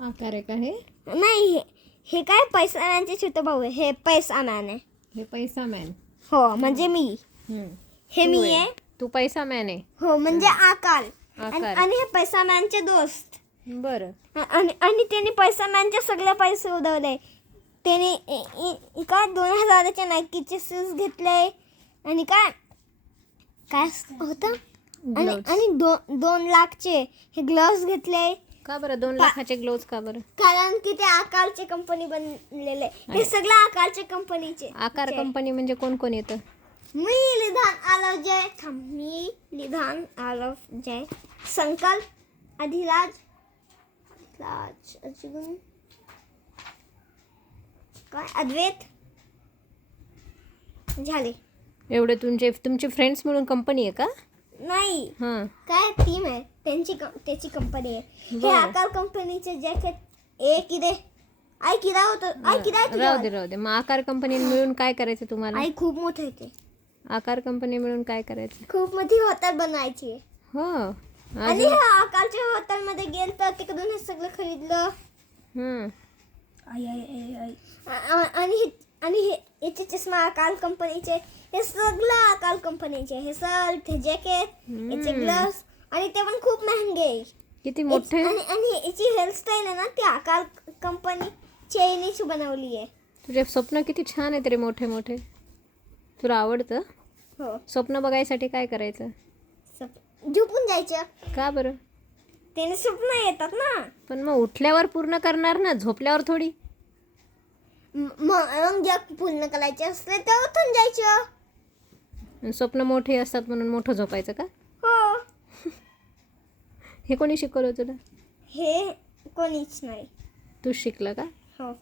आकार आहे. का हे नाही हे हे काय पैसा मॅनचे छोटे भाऊ आहे. हे पैसा मॅन आहे. हे पैसा मॅन हो म्हणजे मी. हम्म. हे मी आहे. तू पैसा मॅन आहे. हो म्हणजे आकार. आणि आकार. आणि हे पैसा मॅनचे दोस्त. बरं. आणि आणि त्यांनी पैसा मॅनचे सगळे पैसे उडवले. त्याने इ- इ- काय दोन हजाराचे नाईकीचे शूज घेतले. आणि काय? काय होतं? आणि Gloves. आणि दोन दोन लाखचे हे ग्लोव्स घेतले. का बरं? दोन लाखाचे ग्लोव्ज का बरं? कारण की ते आकारचे कंपनी बनलेले. हे सगळं आकारचे कंपनीचे आकार कंपनी म्हणजे कोण कोण येतं? मी लिधान आलो जय थांब. मी लिधान आलो जय संकल्प अधिराज अधिराज अजून. काय? अद्वैत. झाले. एवढे तुमचे तुमचे फ्रेंड्स मिळून कंपनी आहे का? नाही. हां. काय टीम आहे? त्यांची कं- त्याची कंपनी आहे. हे बरं. आकार कंपनीचे जॅकेट ए किदे? आई किदा होतं? आई किदा आहे राहू दे तुझ्यावर? राहू दे. मग आकार कंपनी मिळून काय करायचं तुम्हाला? आई खूप मोठं आहे ते. आकार कंपनी मिळून काय करायचं? खूप मोठी हॉटेल बनवायची आहे. हो. आणि अजून? ह्या आकारच्या हॉटेलमध्ये गेल तर तिकडून हे सगळं खरीदलं. हम्म. आ- आ- आणि हे चष्मा आकार कंपनीचे हे सगळं आकार कंपनीचे. हे शर्ट हे जॅकेट याचे. ग्लव्स आणि ते पण खूप महागे. आहे. किती मोठे? आणि आणि याची हेअरस्टाईल आहे ना ती आकार कंपनी चैनीची बनवली आहे. तुझे स्वप्न किती छान आहेत रे मोठे मोठे. तुला आवडतं? हो. स्वप्न बघायसाठी काय करायचं? सप- झोपून जायचं. का बरं? त्याने स्वप्न येतात ना. पण मग उठल्यावर पूर्ण करणार ना? झोपल्यावर थोडी? मग जग पूर्ण करायचे असले तर उठून जायचं. स्वप्न मोठे असतात म्हणून मोठं झोपायचं का? हो. हे कोणी शिकवलं तुला? हे कोणीच नाही. तूच शिकलं का? हो.